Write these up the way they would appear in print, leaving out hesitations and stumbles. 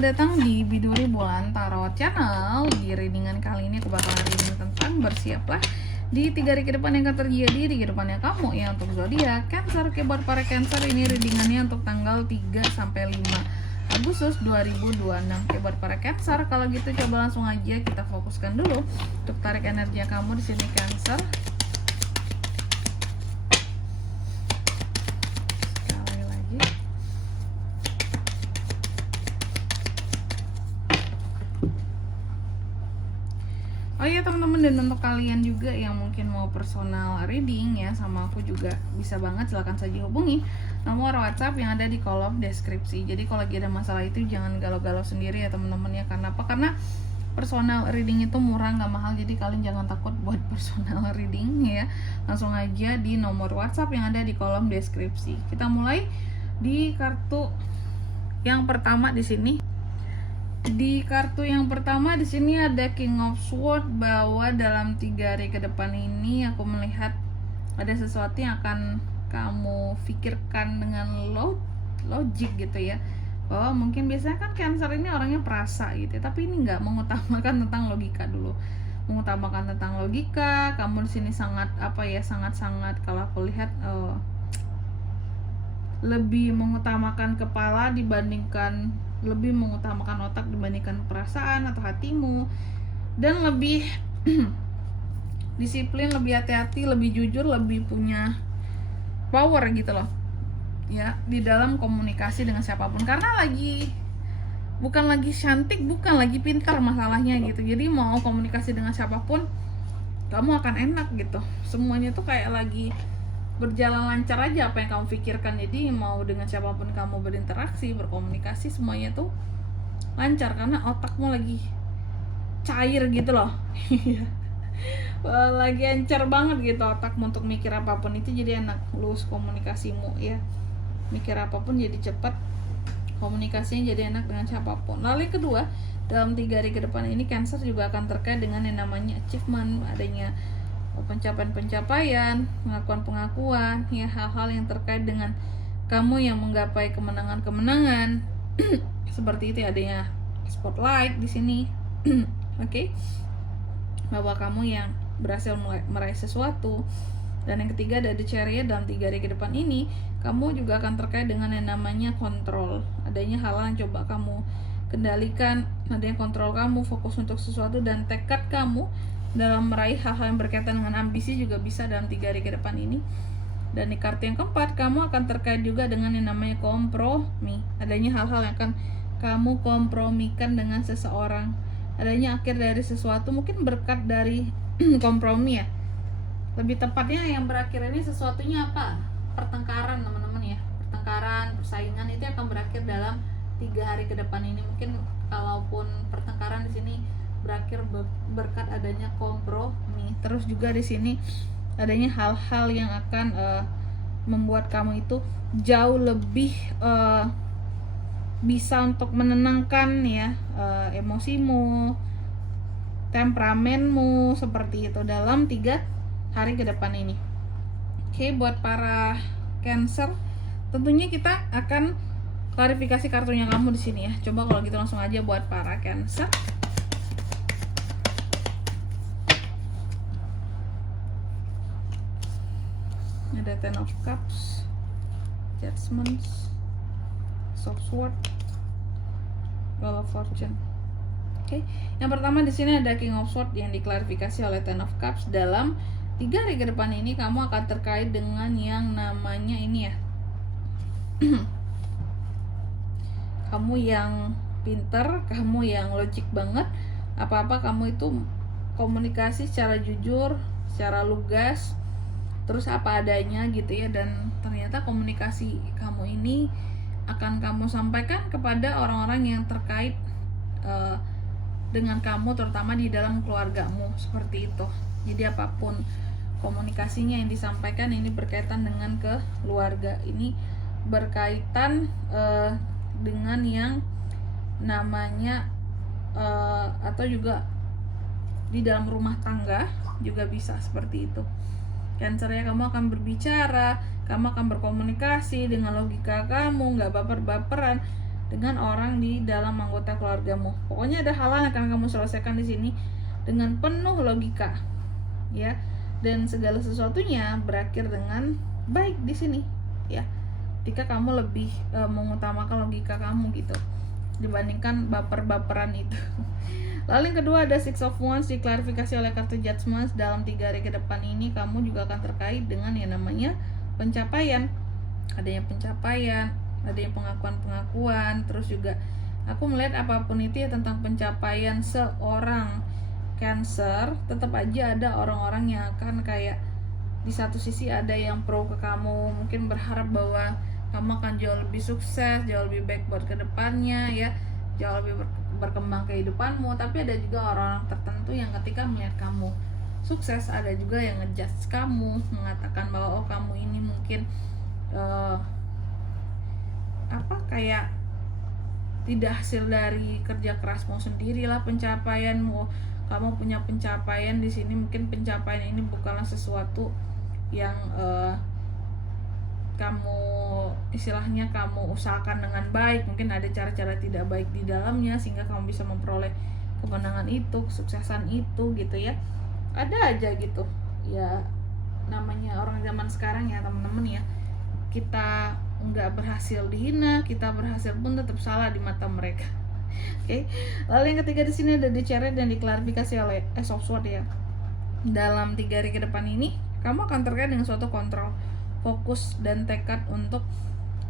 selamat datang di Biduri Bulan Tarot Channel. Di readingan kali ini aku bakalan reading tentang bersiaplah di 3 hari ke depan yang akan terjadi di kedepannya kamu ya untuk zodiak Cancer. Oke, buat para Cancer ini readingannya untuk tanggal 3 sampai 5 Agustus 2026. Oke, buat para Cancer, kalau gitu coba langsung aja kita fokuskan dulu untuk tarik energi kamu di sini Cancer. Oh iya teman-teman, dan untuk kalian juga yang mungkin mau personal reading ya sama aku juga bisa banget, silahkan saja hubungi nomor WhatsApp yang ada di kolom deskripsi. Jadi kalau lagi ada masalah itu jangan galau-galau sendiri ya teman-teman ya. Karena apa? Karena personal reading itu murah, nggak mahal, jadi kalian jangan takut buat personal reading ya. Langsung aja di nomor WhatsApp yang ada di kolom deskripsi. Kita mulai di kartu yang pertama di sini. Di kartu yang pertama di sini ada King of Swords, bahwa dalam 3 hari ke depan ini aku melihat ada sesuatu yang akan kamu pikirkan dengan logik gitu ya. Bahwa mungkin biasanya kan Cancer ini orangnya perasa gitu ya, tapi ini nggak mengutamakan tentang logika dulu. Mengutamakan tentang logika, kamu di sini sangat sangat kalau aku lihat lebih mengutamakan kepala dibandingkan, lebih mengutamakan otak dibandingkan perasaan atau hatimu, dan lebih disiplin, lebih hati-hati, lebih jujur, lebih punya power gitu loh ya di dalam komunikasi dengan siapapun. Karena bukan lagi cantik, bukan lagi pintar masalahnya gitu. Jadi mau komunikasi dengan siapapun kamu akan enak gitu. Semuanya tuh kayak lagi berjalan lancar aja apa yang kamu pikirkan. Jadi mau dengan siapapun kamu berinteraksi, berkomunikasi, semuanya tuh lancar karena otakmu lagi cair gitu loh. Lagi encer banget gitu otakmu untuk mikir apapun itu, jadi enak lurus komunikasimu ya. Mikir apapun jadi cepat, komunikasinya jadi enak dengan siapapun. Lalu yang kedua, dalam 3 hari ke depan ini Cancer juga akan terkait dengan yang namanya achievement, adanya pencapaian, pengakuan, ya, hal-hal yang terkait dengan kamu yang menggapai kemenangan seperti itu, adanya spotlight di sini. Oke. Bahwa kamu yang berhasil meraih sesuatu. Dan yang ketiga ada The Chariot, dalam 3 hari ke depan ini kamu juga akan terkait dengan yang namanya kontrol, adanya hal-hal yang coba kamu kendalikan, adanya kontrol kamu, fokus untuk sesuatu, dan tekad kamu dalam meraih hal-hal yang berkaitan dengan ambisi juga bisa dalam 3 hari ke depan ini. Dan di kartu yang keempat, kamu akan terkait juga dengan yang namanya kompromi, adanya hal-hal yang akan kamu kompromikan dengan seseorang, adanya akhir dari sesuatu, mungkin berkat dari kompromi ya. Lebih tepatnya yang berakhir ini sesuatunya apa? Pertengkaran teman-teman ya. Pertengkaran, persaingan itu akan berakhir dalam 3 hari ke depan ini. Mungkin kalaupun pertengkaran di sini berakhir berkat adanya kompromi. Terus juga di sini adanya hal-hal yang akan membuat kamu itu jauh lebih bisa untuk menenangkan ya emosimu, temperamenmu, seperti itu dalam 3 hari ke depan ini. Oke, buat para Cancer, tentunya kita akan klarifikasi kartunya kamu di sini ya. Coba kalau gitu langsung aja buat para Cancer. Ada Ten of Cups, Judgment, Soft Sword, Wheel of Fortune. Oke, yang pertama di sini ada King of Swords yang diklarifikasi oleh Ten of Cups. Dalam 3 hari ke depan ini kamu akan terkait dengan yang namanya ini ya. Kamu yang pinter, kamu yang logik banget. Apa-apa kamu itu komunikasi secara jujur, secara lugas, terus apa adanya gitu ya. Dan ternyata komunikasi kamu ini akan kamu sampaikan kepada orang-orang yang terkait dengan kamu, terutama di dalam keluargamu, seperti itu. Jadi apapun komunikasinya yang disampaikan ini berkaitan dengan keluarga, ini berkaitan dengan yang namanya atau juga di dalam rumah tangga juga bisa seperti itu. Cancer ya, kamu akan berbicara, kamu akan berkomunikasi dengan logika kamu, nggak baper-baperan. dengan orang di dalam anggota keluargamu. Pokoknya ada hal yang akan kamu selesaikan di sini dengan penuh logika, ya. Dan segala sesuatunya berakhir dengan baik di sini, ya. Ketika kamu lebih mengutamakan logika kamu gitu dibandingkan baper-baperan itu. Lalu yang kedua ada Six of Wands, diklarifikasi oleh kartu Judgment. Dalam 3 hari ke depan ini kamu juga akan terkait dengan yang namanya pencapaian. Ada yang pencapaian, ada yang pengakuan-pengakuan, terus juga aku melihat apapun itu ya tentang pencapaian seorang Cancer, tetap aja ada orang-orang yang akan kayak di satu sisi ada yang pro ke kamu, mungkin berharap bahwa kamu akan jauh lebih sukses, jauh lebih baik buat kedepannya ya, jauh lebih berkembang kehidupanmu. Tapi ada juga orang-orang tertentu yang ketika melihat kamu sukses, ada juga yang ngejudge kamu, mengatakan bahwa oh kamu ini mungkin kayak tidak hasil dari kerja kerasmu sendiri lah pencapaianmu. Kamu punya pencapaian di sini, mungkin pencapaian ini bukanlah sesuatu yang kamu istilahnya kamu usahakan dengan baik, mungkin ada cara-cara tidak baik di dalamnya sehingga kamu bisa memperoleh kemenangan itu, kesuksesan itu gitu ya. Ada aja gitu ya, namanya orang zaman sekarang ya teman-teman ya, kita nggak berhasil dihina, kita berhasil pun tetap salah di mata mereka. Oke. Lalu yang ketiga di sini ada The Chariot dan diklarifikasi oleh Ace of Swords ya. Dalam 3 hari ke depan ini kamu akan terkait dengan suatu kontrol, fokus dan tekad untuk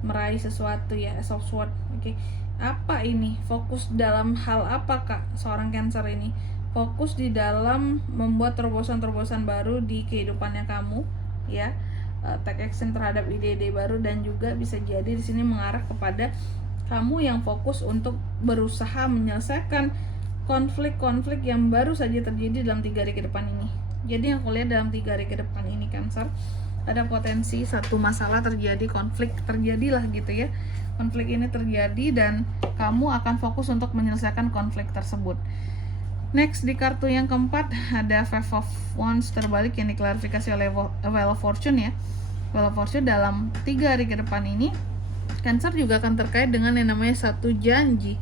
meraih sesuatu ya, Ace of Swords. Oke. Apa ini? Fokus dalam hal apa Kak seorang Cancer ini? Fokus di dalam membuat terobosan-terobosan baru di kehidupannya kamu ya. Take action terhadap ide-ide baru, dan juga bisa jadi di sini mengarah kepada kamu yang fokus untuk berusaha menyelesaikan konflik-konflik yang baru saja terjadi dalam 3 hari ke depan ini. Jadi yang aku lihat dalam 3 hari ke depan ini Cancer, ada potensi satu masalah terjadi, konflik terjadilah gitu ya. Konflik ini terjadi dan kamu akan fokus untuk menyelesaikan konflik tersebut. Next di kartu yang keempat ada Five of Wands terbalik yang diklarifikasi oleh Wheel of Fortune ya. Wheel of Fortune dalam 3 hari ke depan ini Cancer juga akan terkait dengan yang namanya satu janji.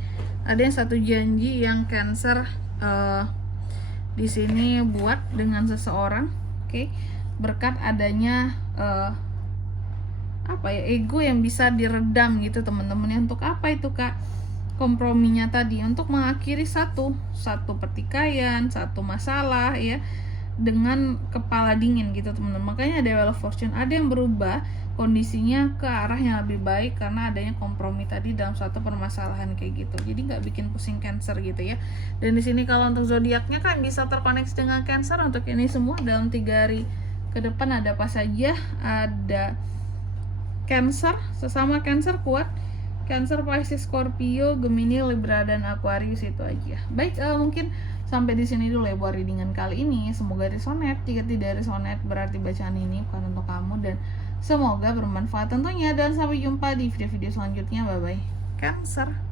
Ada yang satu janji yang Cancer di sini buat dengan seseorang, oke? Berkat adanya ego yang bisa diredam gitu teman-teman ya. Untuk apa itu Kak? Komprominya tadi untuk mengakhiri satu pertikaian, satu masalah ya, dengan kepala dingin gitu teman-teman. Makanya ada Wheel of Fortune, ada yang berubah kondisinya ke arah yang lebih baik karena adanya kompromi tadi dalam suatu permasalahan kayak gitu. Jadi nggak bikin pusing Cancer gitu ya. Dan di sini kalau untuk zodiaknya kan bisa terkoneksi dengan Cancer. Untuk ini semua dalam 3 hari ke depan ada apa saja? Ada Cancer, sesama Cancer kuat. Cancer, Pisces, Scorpio, Gemini, Libra, dan Aquarius, itu aja. Baik, mungkin sampai di sini dulu ya buat readingan kali ini. Semoga resonate. Jika tidak resonate berarti bacaan ini bukan untuk kamu, dan semoga bermanfaat tentunya. Dan sampai jumpa di video-video selanjutnya. Bye bye Cancer.